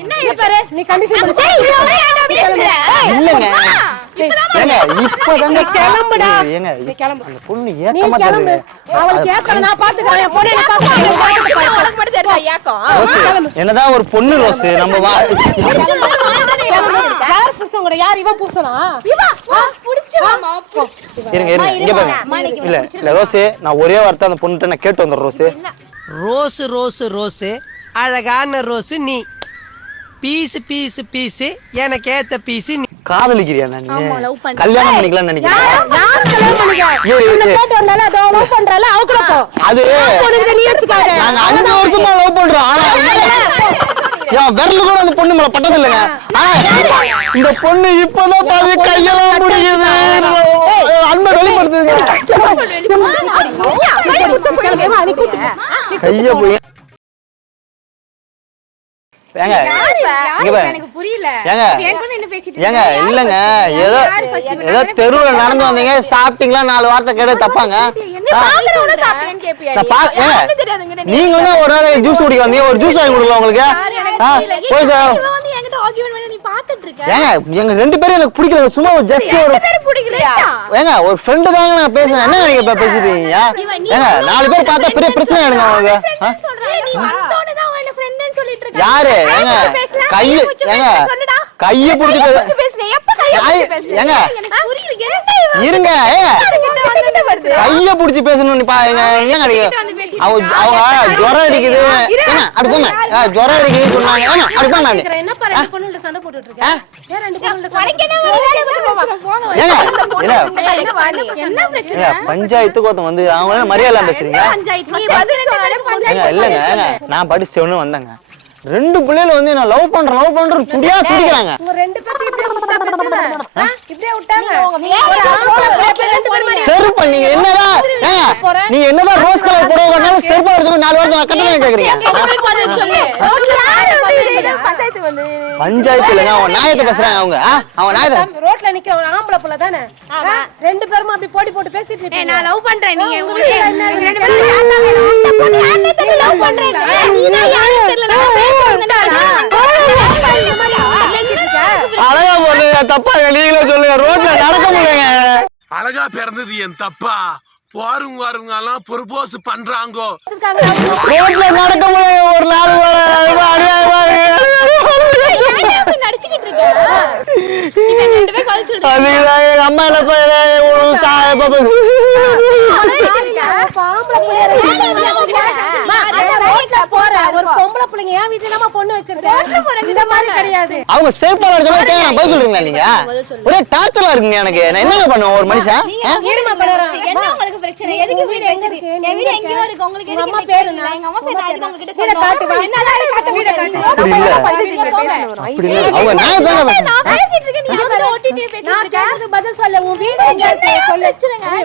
என்ன இது பாரு? நீ கண்டிஷன் பண்ணு இல்லங்க. ஏங்க இப்பதாங்க கிளம்புடா. ஏங்க நீ கிளம்பு. அந்த பொண்ணு நீ ஏக்கமா கிளம்பு. தெரியுது அவளுக்கு ஏக்கல நான் பாத்துக்கிறேன் என் பொண்ணை நான் பாத்துக்கிறேன் ரோஸ் என்னதான் ஒரு பொண்ணு ரோஸ் நம்ம வா. யார் புருஷன் கூட? யார் இவன் புருஷனா? இருங்க இருங்க இங்க பாருங்க. இல்ல இல்ல ரோஸ் நான் ஒரே வார்த்தை அந்த பொண்ணுகிட்ட நான் கேட்டு வந்துடுறேன் ரோஸ். ரோஸ் ரோஸ் ரோஸ் அழகான ரோஸ் நீ. பீஸ் பீஸ் பீஸ் எனக்கு ஏத்த பீஸ் நீ காதலிக்கிறியா நான் கல்யாணம் பண்ணிக்கலாம் நினைக்கிறேன் அதோ லவ் பண்றல அவ கூட போ அது பொண்ணுகிட்ட நீ வச்சுக்காத நாங்க அஞ்சு வருஷமா லவ் பண்றோம் ஆனா என் விரல் கூட அந்த பொண்ணு மேல பட்டது இல்லைங்க இந்த பொண்ணு இப்பதான் பாதி கையெல்லாம் முடியுது அன்பை வெளிப்படுத்துதுங்க. கைய போய் ஏங்க. எனக்கு புரியல. ஏங்க. ஏங்க இல்லங்க. ஏதோ ஏதோ தெருவுல நடந்து வந்தீங்க சாப்பிட்டீங்களா? நாலு வார்த்தை கேட்டு தப்பாங்க. நீங்களும் தான் ஒரு நாள் ஜூஸ் குடிக்க வந்தீங்க ஒரு ஜூஸ் வாங்கி கொடுக்கல உங்களுக்கு? போய் சார். ஏங்க எங்க ரெண்டு பேரும் எனக்கு பிடிக்கல. சும்மா ஜஸ்ட் ஒரு ஏங்க ஒரு ஃப்ரெண்டு தாங்க நான் பேசுறேன் என்ன நீங்க இப்ப பேசிட்டு இருக்கீங்க? ஏங்க நாலு பேர் பார்த்தா பெரிய பிரச்சனை உங்களுக்கு ஆ? சொல்றேன் நீ வந்தோடனே தான் அவன் என்ன ஃப்ரெண்ட்னு சொல்லிட்டு இருக்க யாரு? ஏங்க கைய ஏங்க கைய பிடிச்சி பேச. பேசுனேன் எப்ப கைய கை- பிடிச்சு பேசுனேன் ஏங்க. இருங்க கைய புடிச்சு பேசணும்னு பா ஏங்க நீங்க அவங்க அவங்க ஜுரம் அடிக்குது. ஏங்க அப்படி போங்க. ஆ, ஜுரம் அடிக்குதுன்னு சொன்னாங்க. ஏங்க அப்படி போங்க நானு. என்ன பாரு ரெண்டு பொண்ணுல சண்டை போட்டுட்டு ஏன் ரெண்டு பொண்ணுல சண்டை பிரச்சனை? பஞ்சாயத்துக்கு ஒருத்தன் வந்து அவங்க மரியாதை பேசுறீங்க பஞ்சாயத்து நீ பஞ்சாயத்து இல்லங்க நான் படிச்சு ஒண்ணு வந்தேங்க ரெண்டு பிள்ளைகள் வந்து நான் லவ் பண்றேன் லவ் பண்றேன் துடியா துடிக்கிறாங்க உங்க ரெண்டு பேரும் இப்படியே விட்டா பெத்துவ. ஆ? இப்படியே விட்டாங்க. செருப்பு நீங்க என்னதான் ஏங்க நீங்க என்னதான் ரோஸ் கலர் புடவை கட்டினாலும் செருப்பு எடுத்து நாலு வருஷம் கட்டணம் கேக்குறீங்க? பஞ்சாயத்து இல்லைங்க அவங்க நியாயத்தை பேசுறாங்க அவங்க ஆ? அவங்க நியாயத்தை ரோட்ல நிக்கிற ஒரு ஆம்பளை புள்ள தானே? ரெண்டு பேரும் அப்படி போட்டி போட்டு பேசிட்டு ஏய், இருப்பீங்க நான் லவ் பண்றேன் நீங்க உங்களுக்கு ரெண்டு பேரும் யார் தான் வேணும்? பொண்ணு தெரியல, love பண்றேன். நீ தான் யாருன்னு தெரியல, நான் பேசுறேன். அழகா போடுங்க தப்பா நீங்களே சொல்லுங்க ரோட்ல நடக்க முடியலங்க அழகா பிறந்தது என் தப்பா போருங்க வாருங்கலாம் ப்ரொபோஸ் பண்றாங்கோ ரோட்ல நடக்க முடியல ஒரு நாள் அநியாயமா இப்படி இருக்கேன் இருக்க? எங்க அம்மா என்ன பண்ண ஒரு சாய ஆம்பளை புள்ளைய அம்மா, அந்த ரோட்ல போற ஒரு பொம்பளை பிள்ளைங்க ஏன் வீட்டுல நம்ம பொண்ணு வச்சிருக்கேன் இந்த மாதிரி கிடையாது அவங்க பதில் சொல்றீங்களா நீங்க ஒரே டார்ச்சலா இருக்குங்க எனக்கு நான் என்னங்க பண்ணுவேன் ஒரு மனுஷன் ஆ? இருமா பண்ணுறோம் என்ன உங்களுக்கு பிரச்சனை? எதுக்கு வீடு எங்க இருக்கு? என் வீடு எங்கேயோ இருக்கு. உங்களுக்கு உங்க எதுக்கு அம்மா எனக்கு பேரு தெரியல. என்ன? எங்க அம்மா பேரு நான் எதுக்கு உங்ககிட்ட வீட காட்டு வா. சொல்லணும்? என்னால அதை காட்ட வீட முடியாது. காட்டு. அப்படி இல்ல பஞ்சாயத்துல போங்க. அப்படி இல்ல அவங்க நியாயத்தாங்க பேசுறாங்க. நான் பேசிட்டு இருக்கேன், நீ அவரை ஓட்டிட்டே பேசிட்டு நான் இருக்க. கேக்குறது பதில் சொல்லு உன் வீடு எங்க இருக்கு சொல்லு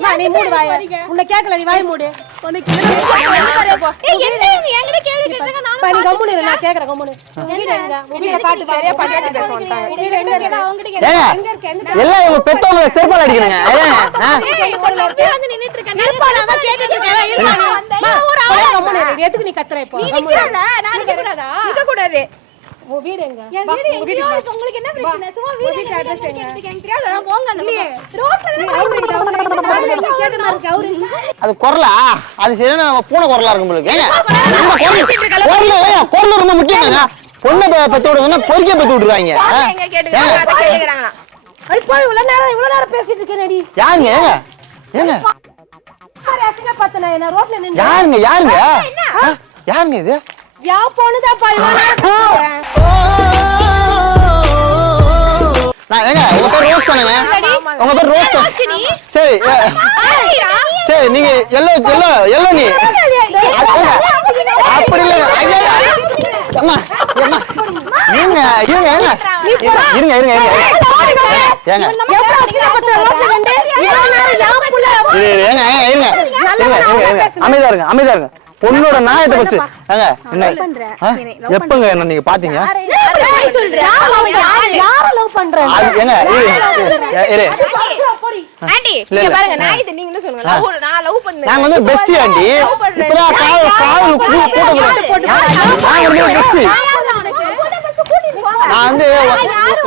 வா, நீ மூடு வாய உன்னை கேட்கல நீ வாய் மூடு உனக்கு எல்லாம் இவங்க பெத்தவங்களை செருப்பால இரு. எதுக்கு நீ கத்துற இப்போ நீ உன் வீடு எங்க? என் வீடு எங்கேயோ. இருக்கு. உங்களுக்கு என்ன பிரச்சனை? சும்மா வீடு வீட்டு எங்க இருக்குன்னு எங்க? எனக்கு தெரியாது. அதான் போங்க அந்த. ரோட்ல. அது குரலா? அது சரியான பூனை குரலா இருக்கும் உங்களுக்கு குரல்? குரல். ரொம்ப முக்கியங்க பொண்ணை பெத்து விடுறதுன்னா பொறிக்க பெத்து விட்டுருவாங்க? அடி போய் இவ்வளவு நேரம் இவ்வளவு நேரம் பேசிட்டு யாருங்க? ஏங்க யாருங்க? யாருங்க? யாருங்க இது? யா பொண்ணுதான்ப்பா. நான் ஏங்க உங்க பேர் ரோஸ் தானேங்க உங்க பேர் ரோஸ் தான் சரி? சரி நீங்க எல்லோ எல்லோ எல்லோ நீ அது- அப்படி இல்ல ஐயா அம்மா அம்மா இருங்க இருங்க இருங்க இருங்க இருங்க இருங்க ஏங்க இருங்க இருங்க இருங்க அமைதியா இருங்க அமைதியா இருங்க பொண்ணோட நாயத்தை பஸ் ஏங்க என்ன? எப்பங்க என்ன நீங்க பாத்தீங்க. நாங்க வந்து பெஸ்டி ஆண்டி. இப்பதான் கால் கால் அவனுக்கு? நான் வந்து உ-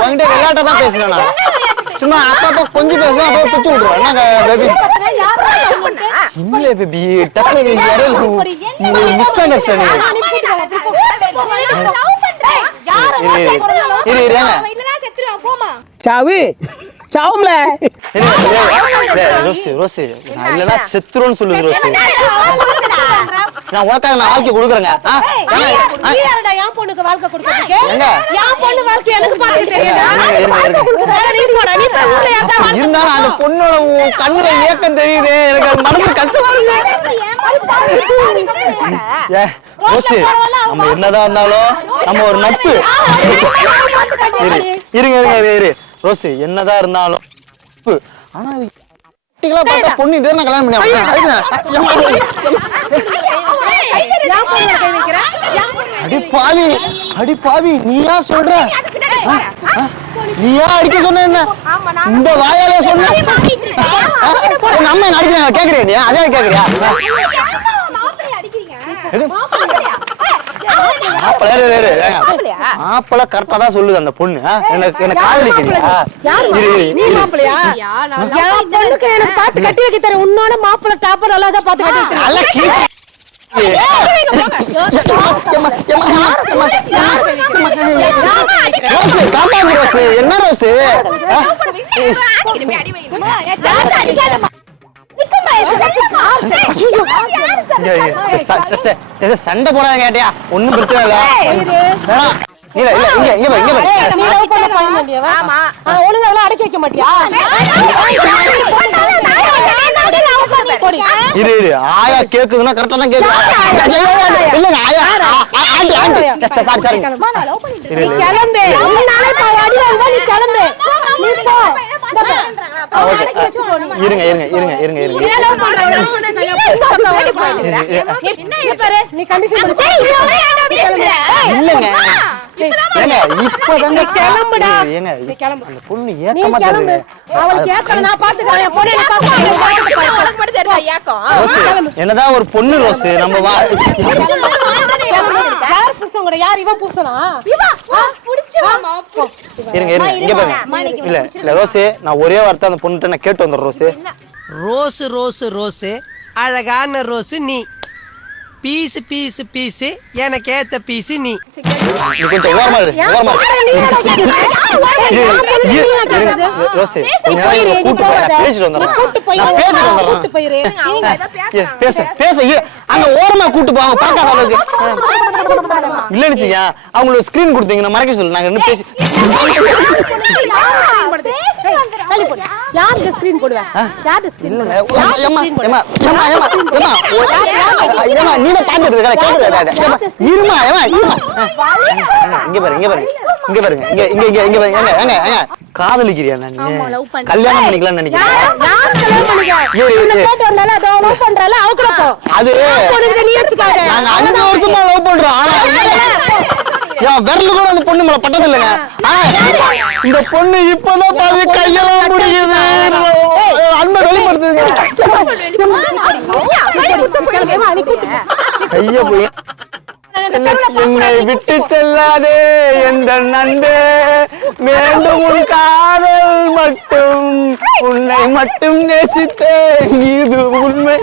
உன்கிட்ட விளையாட்டா தான் பேசுனேன் நான். சும்மா அப்பப்போ கொஞ்சம் பேசுவேன் அப்போ பிச்சு விடுவேன் என்னங்க பேபி இல்ல பேபி டக்குனு இடையில மிஸ் அண்டர்ஸ்டாண்டிங் இரு இரு இரு ஏங்க சாவு சாவும்ல ரோஸு ரோஸு நான் இல்லைன்னா செத்துருன்னு சொல்லுது ரோஸு நான் உனக்காக நான் வாழ்க்கை கொடுக்குறேங்க. நீ யாருடா என் பொண்ணுக்கு வாழ்க்கை கொடுக்கறதுக்கு? என் பொண்ணு வாழ்க்கை எனக்கு பார்த்துக்க தெரியாதா? நீ போடா, நீ போய் ஊர்ல இருந்தாலும் அந்த பொண்ணோட கண்ணுல ஏக்கம் தெரியுது. எனக்கு மனசு கஷ்டமா இருக்கு. ரோஸு நம்ம என்னதான் இருந்தாலும் நம்ம ஒரு நட்பு. இரு இருங்க இருங்க இரு, ரோஸு என்னதான் இருந்தாலும் நட்பு. ஆனா பார்த்தா பொண்ணு இதே நான் கல்யாணம் பண்ணி அடி பாவி அடி பாவி நீயா சொல்ற? நீயா அடிக்க சொன்ன என்ன? இந்த வாயாலே சொன்ன? உங்க அம்மா என்ன அடிக்கிறாங்க? கேக்குறியா நீ. அதே கேக்குறியா? மாப்பிள்ளை கரெக்டா தான் சொல்லுது அந்த பொண்ணு? எனக்கு எனக்கு பார்த்து கட்டி வைக்க தெரியும். உன்னோட மாப்பிள்ளை டாப்பர் நல்லா தான் பார்த்து கட்டி வைக்கிறேன். என்ன ரோஸு ஆ? இங்க, இங்க. ச- ச- ச- ச- சண்டை போடாத கேட்டியா ஒண்ணும் பிரச்சனை இல்ல. இல்ல இல்ல இங்க இங்க இங்க பாரு. ஒழுங்கா அடக்கி வைக்க மாட்டியா? இரு இரு. ஆயா கேக்குதுன்னா கரெக்டா தான் கேக்குது. இல்லங்க ஆயா. Aunty aunty. சாரி சாரி இரு நீ இரு கிளம்பு. உன்னால இப்ப அடி வாங்குவா, நீ கிளம்பு. நீ போ. இந்த போ. ஆ, ஓகே. ஆ, இருங்க இருங்க இருங்க இருங்க. இல்லங்க. இப்பதாங்க கிளம்புடா. ஏங்க கிளம்பு. அந்த பொண்ணு ஏக்கமா கிளம்பு. அவளுக்கு ஏக்கம் நான் பாத்துக்கிறேன். என் பொண்ணை நான் பாத்துக்கிறேன். ரோஸு என்னதான் ஒரு பொண்ணு ரோஸு நம்ம வா. யார் புருஷன் கூட யார் இவன் புருஷனா இருங்க இருங்க. இங்க பாருங்க. இல்ல இல்ல ரோஸு நான் ஒரே வார்த்தை அந்த பொண்ணுகிட்ட நான் கேட்டு வந்துடுறேன் ரோஸு. Rose rose rose. அழகான ரோஸு நீ. பீஸ் பீஸ் பீஸு எனக்கு ஏத்த பீஸு நீ கொஞ்சம் ஓரமா இரு ஓரமா இரு. கூட்டு போய் நான் பேசிட்டு வந்துடுறேன் நான் பேசிட்டு வந்துடுறேன் இரு, பேச பேச அங்க ஓரமா கூட்டு போவாங்க பார்க்காத அளவுக்கு இல்லன்னு வச்சுக்க அவங்களுக்கு ஸ்கிரீன் கொடுத்தீங்கன்னா மறைக்க சொல்லு நாங்க இன்னும் பேசி ஸ்கிரீன் ஸ்கிரீன் ஏம்மா நீ தான் பாத்துட்டு இருக்கல கேக்குறது ஏம்மா இருமா ஏம்மா இருமா. இங்க பாரு இங்க பாரு இங்க பாருங்க இங்க இங்க இங்க இங்க பாருங்க ஏங்க ஏங்க ஏங்க. காதலிக்கிறியா நான் கல்யாணம் பண்ணிக்கலாம்னு நினைக்கிறேன் யார் கல்யாணம் பண்ணிக்க? வந்தால அதோ லவ் பண்றல அவ கூட போ. அது பொண்ணுகிட்ட நீ வச்சுக்காத நாங்க அஞ்சு வருஷமா லவ் பண்றோம். ஆனா என் விரல் கூட அந்த பொண்ணு மேல பட்டது இல்லைங்க இந்த பொண்ணு இப்பதான் பாதி கையெல்லாம் முடியுது அன்பை வெளிப்படுத்துதுங்க கைய போய் என்னை விட்டு செல்லாதே எந்த நண்பே வேண்டும் உன் காதல் மட்டும் உன்னை மட்டும் நேசித்தேன் இது உண்மை